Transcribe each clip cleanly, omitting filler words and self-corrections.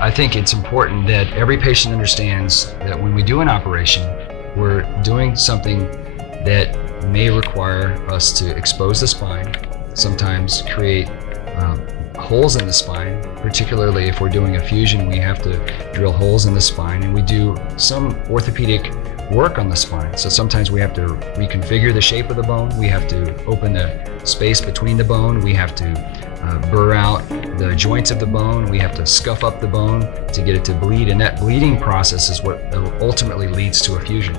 I think it's important that every patient understands that when we do an operation, we're doing something that may require us to expose the spine, sometimes create holes in the spine. Particularly if we're doing a fusion, we have to drill holes in the spine, and we do some orthopedic work on the spine. So sometimes we have to reconfigure the shape of the bone, we have to open the space between the bone, we have to burr out the joints of the bone, we have to scuff up the bone to get it to bleed, and that bleeding process is what ultimately leads to a fusion.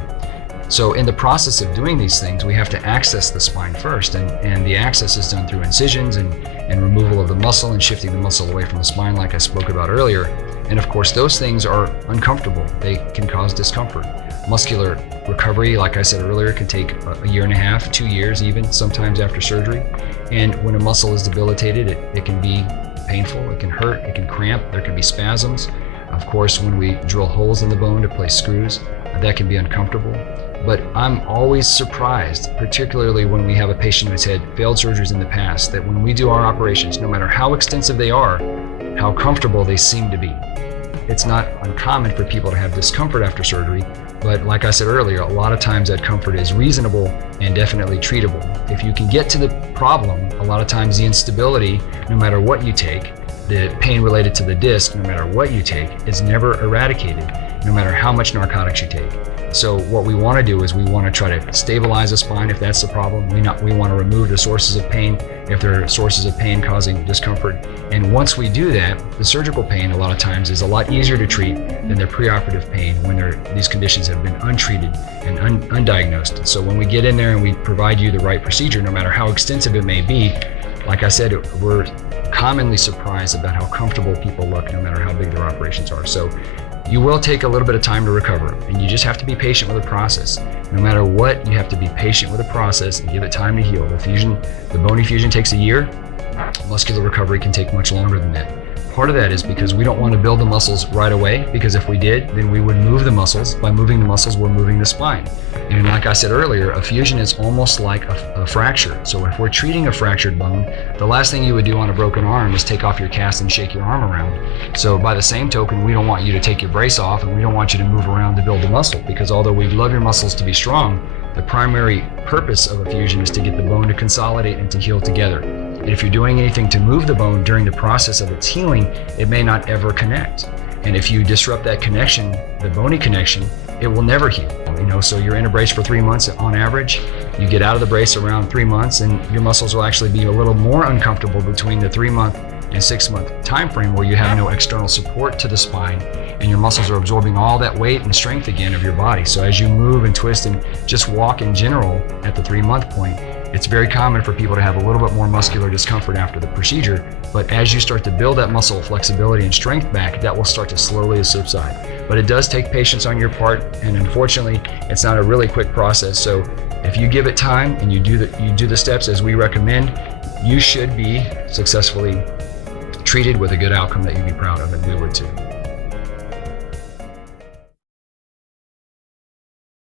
So in the process of doing these things, we have to access the spine first, and the access is done through incisions and removal of the muscle and shifting the muscle away from the spine like I spoke about earlier. And of course, those things are uncomfortable. They can cause discomfort. Muscular recovery, like I said earlier, can take a year and a half, 2 years even, sometimes after surgery. And when a muscle is debilitated, it can be painful, it can hurt, it can cramp, there can be spasms. Of course, when we drill holes in the bone to place screws, that can be uncomfortable. But I'm always surprised, particularly when we have a patient who's had failed surgeries in the past, that when we do our operations, no matter how extensive they are, how comfortable they seem to be. It's not uncommon for people to have discomfort after surgery, but like I said earlier, a lot of times that comfort is reasonable and definitely treatable. If you can get to the problem, a lot of times the instability, no matter what you take, the pain related to the disc, no matter what you take, is never eradicated, no matter how much narcotics you take. So what we want to do is we want to try to stabilize the spine if that's the problem. We want to remove the sources of pain if there are sources of pain causing discomfort. And once we do that, the surgical pain a lot of times is a lot easier to treat than the preoperative pain when these conditions have been untreated and undiagnosed. So when we get in there and we provide you the right procedure, no matter how extensive it may be, like I said, we're commonly surprised about how comfortable people look no matter how big their operations are. So you will take a little bit of time to recover, and you just have to be patient with the process. No matter what, you have to be patient with the process and give it time to heal. The bony fusion takes a year. Muscular recovery can take much longer than that. Part of that is because we don't want to build the muscles right away, because if we did, then we would move the muscles. By moving the muscles, we're moving the spine. And like I said earlier, a fusion is almost like a fracture. So if we're treating a fractured bone, the last thing you would do on a broken arm is take off your cast and shake your arm around. So by the same token, we don't want you to take your brace off, and we don't want you to move around to build the muscle, because although we love your muscles to be strong, the primary purpose of a fusion is to get the bone to consolidate and to heal together. And if you're doing anything to move the bone during the process of its healing, it may not ever connect. And if you disrupt that connection, the bony connection, it will never heal. So you're in a brace for 3 months on average. You get out of the brace around 3 months, and your muscles will actually be a little more uncomfortable between the 3-month and 6-month time frame, where you have no external support to the spine, and your muscles are absorbing all that weight and strength again of your body. So as you move and twist and just walk in general at the 3-month point, it's very common for people to have a little bit more muscular discomfort after the procedure, but as you start to build that muscle flexibility and strength back, that will start to slowly subside. But it does take patience on your part, and unfortunately, it's not a really quick process. So if you give it time and you do the steps as we recommend, you should be successfully treated with a good outcome that you'd be proud of, and we would too.